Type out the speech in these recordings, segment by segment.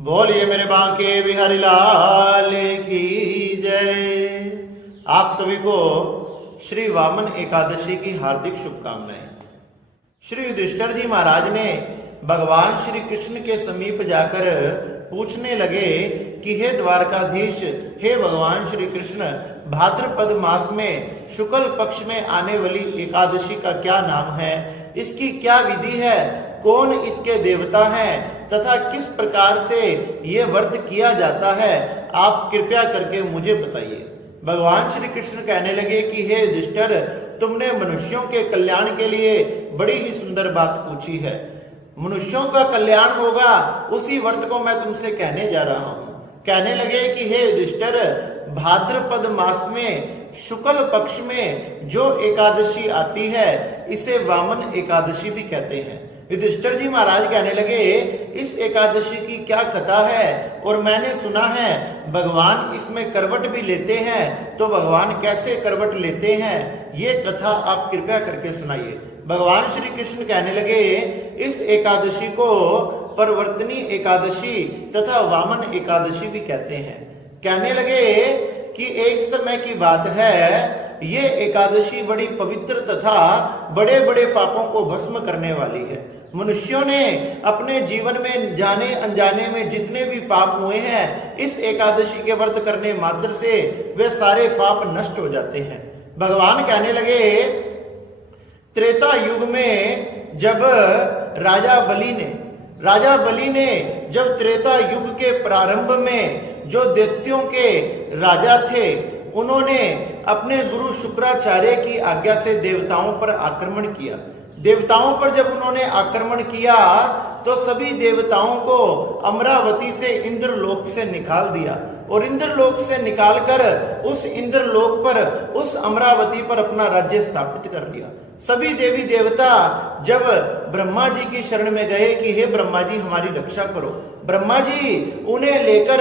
बोलिए मेरे बांके बिहारी लाल की जय। आप सभी को श्री वामन एकादशी की हार्दिक शुभकामनाएं। श्री युधिष्ठिर जी महाराज ने भगवान श्री कृष्ण के समीप जाकर पूछने लगे कि हे द्वारकाधीश, हे भगवान श्री कृष्ण, भाद्रपद मास में शुक्ल पक्ष में आने वाली एकादशी का क्या नाम है, इसकी क्या विधि है, कौन इसके देवता हैं तथा किस प्रकार से ये व्रत किया जाता है, आप कृपया करके मुझे बताइए। भगवान श्री कृष्ण कहने लगे कि हे युधिष्ठिर, तुमने मनुष्यों के कल्याण के लिए बड़ी ही सुंदर बात पूछी है। मनुष्यों का कल्याण होगा उसी व्रत को मैं तुमसे कहने जा रहा हूं। कहने लगे कि हे युधिष्ठिर, भाद्रपद मास में शुक्ल पक्ष में जो एकादशी आती है इसे वामन एकादशी भी कहते हैं। युधिष्ठिर जी महाराज कहने लगे, इस एकादशी की क्या कथा है, और मैंने सुना है भगवान इसमें करवट भी लेते हैं, तो भगवान कैसे करवट लेते हैं, ये कथा आप कृपया करके सुनाइए। भगवान श्री कृष्ण कहने लगे, इस एकादशी को परवर्तनी एकादशी तथा वामन एकादशी भी कहते हैं। कहने लगे कि एक समय की बात है, ये एकादशी बड़ी पवित्र तथा बड़े बड़े पापों को भस्म करने वाली है। मनुष्यों ने अपने जीवन में जाने अनजाने में जितने भी पाप हुए हैं, इस एकादशी के व्रत करने मात्र से वे सारे पाप नष्ट हो जाते हैं। भगवान कहने लगे, त्रेता युग में जब राजा बलि ने जब त्रेता युग के प्रारंभ में जो दैत्यों के राजा थे, उन्होंने अपने गुरु शुक्राचार्य की आज्ञा से देवताओं पर आक्रमण किया। देवताओं पर जब उन्होंने आक्रमण किया तो सभी देवताओं को अमरावती से इंद्रलोक से निकाल दिया, और इंद्रलोक से निकालकर उस इंद्रलोक पर, उस अमरावती पर अपना राज्य स्थापित कर लिया। सभी देवी देवता जब ब्रह्मा जी की शरण में गए कि हे ब्रह्मा जी हमारी रक्षा करो, ब्रह्मा जी उन्हें लेकर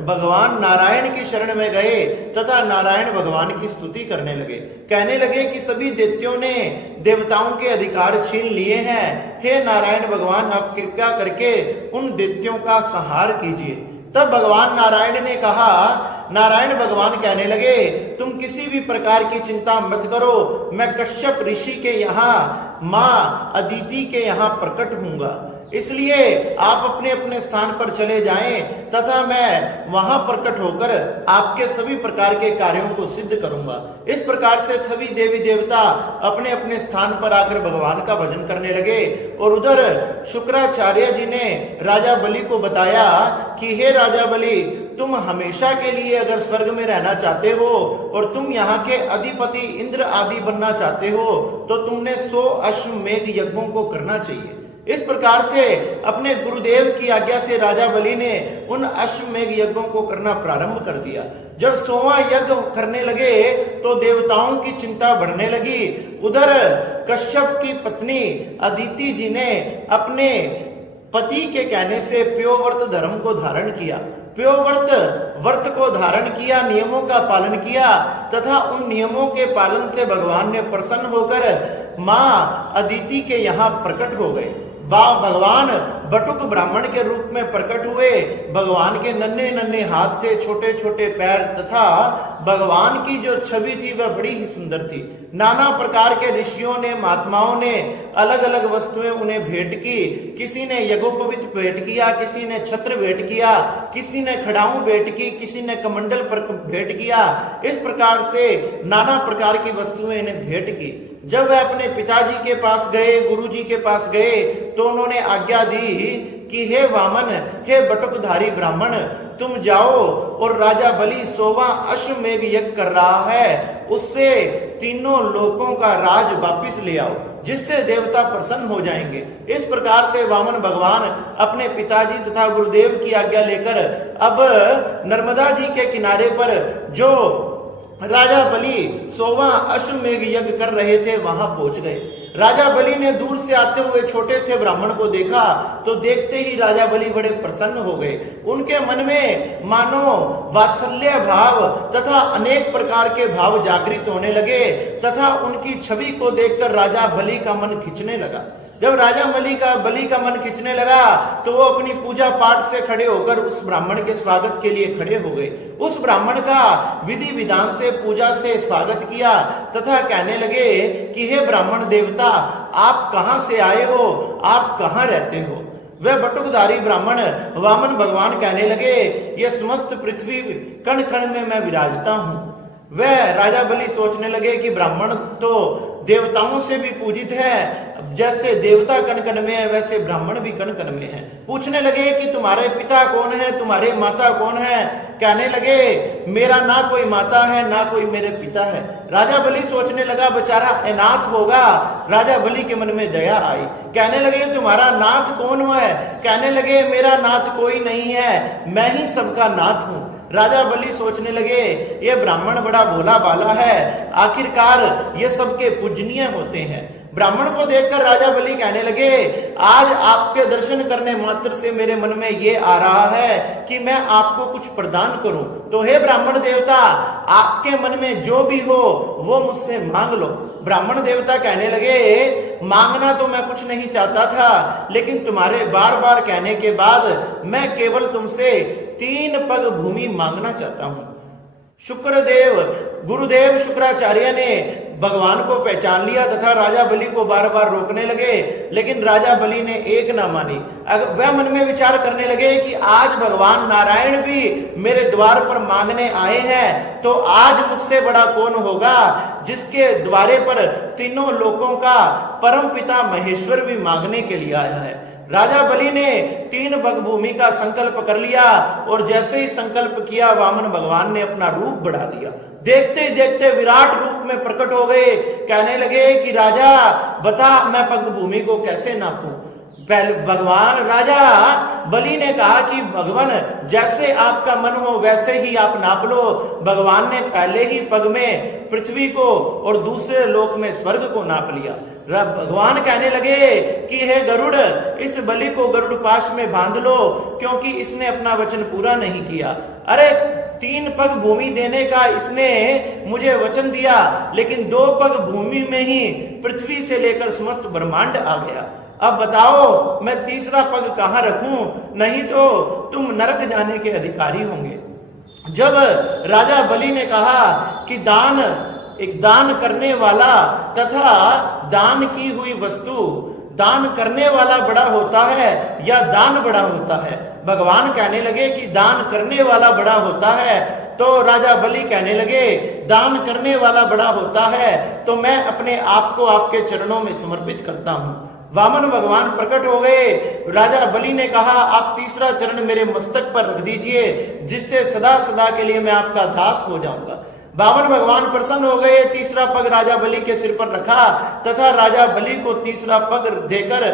भगवान नारायण की शरण में गए तथा नारायण भगवान की स्तुति करने लगे। कहने लगे कि सभी दैत्यों ने देवताओं के अधिकार छीन लिए हैं, हे नारायण भगवान आप कृपया करके उन दैत्यों का संहार कीजिए। तब भगवान नारायण ने कहा, नारायण भगवान कहने लगे, तुम किसी भी प्रकार की चिंता मत करो, मैं कश्यप ऋषि के यहाँ माँ अदिति के यहाँ प्रकट हूंगा, इसलिए आप अपने अपने स्थान पर चले जाएं तथा मैं वहां प्रकट होकर आपके सभी प्रकार के कार्यों को सिद्ध करूंगा। इस प्रकार से सभी देवी देवता अपने अपने स्थान पर आकर भगवान का भजन करने लगे। और उधर शुक्राचार्य जी ने राजा बलि को बताया कि हे राजा बलि, तुम हमेशा के लिए अगर स्वर्ग में रहना चाहते हो और तुम यहाँ के अधिपति इंद्र आदि बनना चाहते हो तो तुमने 100 अश्वमेध यज्ञों को करना चाहिए। इस प्रकार से अपने गुरुदेव की आज्ञा से राजा बलि ने उन अश्वमेध यज्ञों को करना प्रारंभ कर दिया। जब 100वां यज्ञ करने लगे तो देवताओं की चिंता बढ़ने लगी। उधर कश्यप की पत्नी अदिति जी ने अपने पति के कहने से प्योव्रत धर्म को धारण किया। व्रत को धारण किया, नियमों का पालन किया तथा उन नियमों के पालन से भगवान ने प्रसन्न होकर मां अदिति के यहाँ प्रकट हो गए। भगवान बटुक ब्राह्मण के रूप में प्रकट हुए। भगवान के नन्हे नन्हे हाथ थे, छोटे छोटे पैर तथा भगवान की जो छवि थी वह बड़ी ही सुंदर थी। नाना प्रकार के ऋषियों ने, महात्माओं ने अलग अलग वस्तुएं उन्हें भेंट की। किसी ने यज्ञोपवीत भेंट किया, किसी ने छत्र भेंट किया, किसी ने खड़ाऊ भेंट की, किसी ने कमंडल पर भेंट किया। इस प्रकार से नाना प्रकार की वस्तुएं इन्हें भेंट की। जब वह अपने पिताजी के पास गए, गुरु जी के पास गए, तो उन्होंने आज्ञा दी कि हे वामन, हे बटुकधारी ब्राह्मण, तुम जाओ और राजा बलि 100वां अश्वमेध यज्ञ कर रहा है, उससे तीनों लोकों का राज वापिस ले आओ, जिससे देवता प्रसन्न हो जाएंगे। इस प्रकार से वामन भगवान अपने पिताजी तथा गुरुदेव की आज्ञा लेकर अब नर्मदा जी के किनारे पर जो राजा बलि 100वां अश्वमेध यज्ञ कर रहे थे वहां पहुंच गए। राजा बलि ने दूर से आते हुए छोटे से ब्राह्मण को देखा तो देखते ही राजा बलि बड़े प्रसन्न हो गए। उनके मन में मानो वात्सल्य भाव तथा अनेक प्रकार के भाव जागृत होने लगे तथा उनकी छवि को देखकर राजा बलि का मन खिंचने लगा। जब राजा बलि का मन खिंचने लगा तो वो अपनी पूजा पाठ से खड़े होकर उस ब्राह्मण के स्वागत के लिए खड़े हो गए। उस ब्राह्मण का विधि विधान से पूजा से स्वागत किया तथा कहने लगे कि हे ब्राह्मण देवता, आप कहां से आए हो, आप कहां रहते हो। वह बटुकधारी ब्राह्मण वामन भगवान कहने लगे, यह समस्त पृथ्वी कण कण में मैं विराजता हूं। वह राजा बलि सोचने लगे कि ब्राह्मण तो देवताओं से भी पूजित है, जैसे देवता कण कण में है वैसे ब्राह्मण भी कण कण में है। पूछने लगे कि तुम्हारे पिता कौन है, तुम्हारे माता कौन है। कहने लगे मेरा ना कोई माता है ना कोई मेरे पिता है। राजा बलि सोचने लगा बेचारा अनाथ होगा। राजा बलि के मन में दया आई। कहने लगे तुम्हारा नाथ कौन है। कहने लगे मेरा नाथ कोई नहीं है, मैं ही सबका नाथ हूं। राजा बलि सोचने लगे ये ब्राह्मण बड़ा भोला भाला है, आखिरकार ये सबके पूजनीय होते हैं। ब्राह्मण को देखकर राजा बलि कहने लगे आज आपके दर्शन करने मात्र से मेरे मन में ये आ रहा है कि मैं आपको कुछ प्रदान करूं, तो हे ब्राह्मण देवता, आपके मन में जो भी हो वो मुझसे मांग लो। ब्राह्मण देवता कहने लगे मांगना तो मैं कुछ नहीं चाहता था, लेकिन तुम्हारे बार बार कहने के बाद मैं केवल तुमसे 3 पग भूमि मांगना चाहता हूं। गुरुदेव शुक्राचार्य ने भगवान को पहचान लिया तथा राजा बलि को बार बार रोकने लगे, लेकिन राजा बलि ने एक ना मानी। वह मन में विचार करने लगे कि आज भगवान नारायण भी मेरे द्वार पर मांगने आए हैं, तो आज मुझसे बड़ा कौन होगा जिसके द्वारे पर तीनों लोकों का परम पिता महेश्वर भी मांगने के लिए आया है। राजा बलि ने 3 पग भूमि का संकल्प कर लिया और जैसे ही संकल्प किया वामन भगवान ने अपना रूप बढ़ा दिया। देखते ही देखते विराट रूप में प्रकट हो गए। कहने लगे कि राजा बता मैं पग भूमि को कैसे नापूं। भगवान राजा बलि ने कहा कि भगवान जैसे आपका मन हो वैसे ही आप नाप लो। भगवान ने पहले ही पग में पृथ्वी को और दूसरे लोक में स्वर्ग को नाप लिया। भगवान कहने लगे कि हे गरुड़, इस बलि को गरुड़ पाश में बांध लो, क्योंकि इसने अपना वचन पूरा नहीं किया। अरे 3 पग भूमि देने का इसने मुझे वचन दिया, लेकिन 2 पग भूमि में ही पृथ्वी से लेकर समस्त ब्रह्मांड आ गया। अब बताओ मैं तीसरा पग कहां रखूं, नहीं तो तुम नरक जाने के अधिकारी होंगे। जब राजा बलि ने कहा कि दान करने वाला तथा दान की हुई वस्तु, दान करने वाला बड़ा होता है या दान बड़ा होता है। भगवान कहने लगे कि दान करने वाला बड़ा होता है, तो राजा बलि कहने लगे दान करने वाला बड़ा होता है, तो मैं अपने आप को आपके चरणों में समर्पित करता हूं। वामन भगवान प्रकट हो गए। राजा बलि ने कहा आप तीसरा चरण मेरे मस्तक पर रख दीजिए, जिससे सदा सदा के लिए मैं आपका दास हो जाऊंगा। वामन भगवान प्रसन्न हो गए। तीसरा पग राजा बलि के सिर पर रखा तथा राजा बलि को तीसरा पग देकर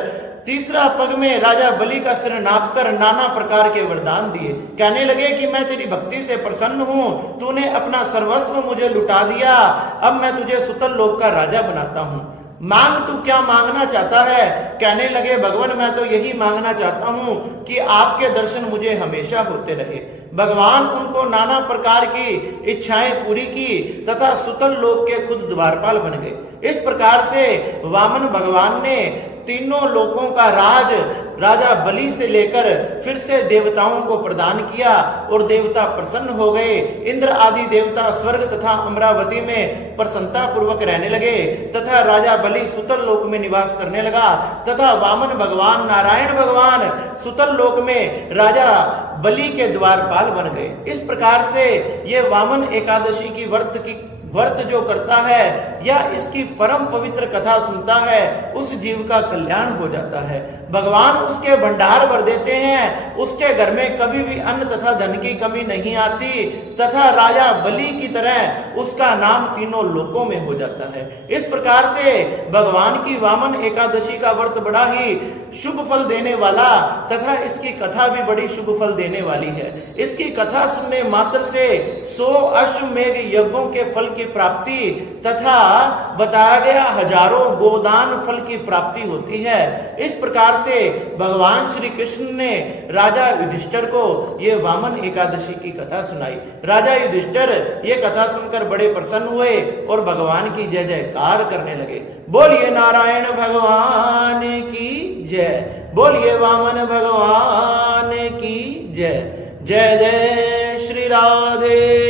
तीसरा पग में राजा बलि का सिर नापकर नाना प्रकार के वरदान दिए। कहने लगे कि मैं तेरी भक्ति से प्रसन्न हूं, तूने अपना सर्वस्व मुझे लुटा दिया, अब मैं तुझे सुतल लोक का राजा बनाता हूं। मांग तू क्या मांगना चाहता है। कहने लगे भगवान मैं तो यही मांगना चाहता हूं कि आपके दर्शन मुझे हमेशा होते रहे। भगवान उनको नाना प्रकार की इच्छाएं पूरी की तथा सुतल लोक के खुद द्वारपाल बन गए। इस प्रकार से वामन भगवान ने तीनों लोकों का राज राजा बलि से लेकर फिर से देवताओं को प्रदान किया और देवता प्रसन्न हो गए। इंद्र आदि देवता स्वर्ग तथा अमरावती में प्रसन्नता पूर्वक रहने लगे तथा राजा बलि सुतल लोक में निवास करने लगा तथा वामन भगवान नारायण भगवान सुतल लोक में राजा बलि के द्वारपाल बन गए। इस प्रकार से ये वामन एकादशी की व्रत जो करता है या इसकी परम पवित्र कथा सुनता है, उस जीव का कल्याण हो जाता है। भगवान उसके भंडार भर देते हैं, उसके घर में कभी भी अन्न तथा धन की कमी नहीं आती तथा राजा बलि की तरह उसका नाम तीनों लोकों में हो जाता है। इस प्रकार से भगवान की वामन एकादशी का व्रत बड़ा ही शुभ फल देने वाला तथा इसकी कथा भी बड़ी शुभ फल देने वाली है। इसकी कथा सुनने मात्र से 100 अश्वमेघ यज्ञों के फल की प्राप्ति तथा बताया गया हजारों गोदान फल की प्राप्ति होती है। इस प्रकार से भगवान श्री कृष्ण ने राजा युधिष्ठिर को ये वामन एकादशी की कथा सुनाई। राजा युधिष्ठिर ये कथा सुनकर बड़े प्रसन्न हुए और भगवान की जय जयकार करने लगे। बोलिए नारायण भगवान की जय, बोलिए वामन भगवान की जय। जय जय श्री राधे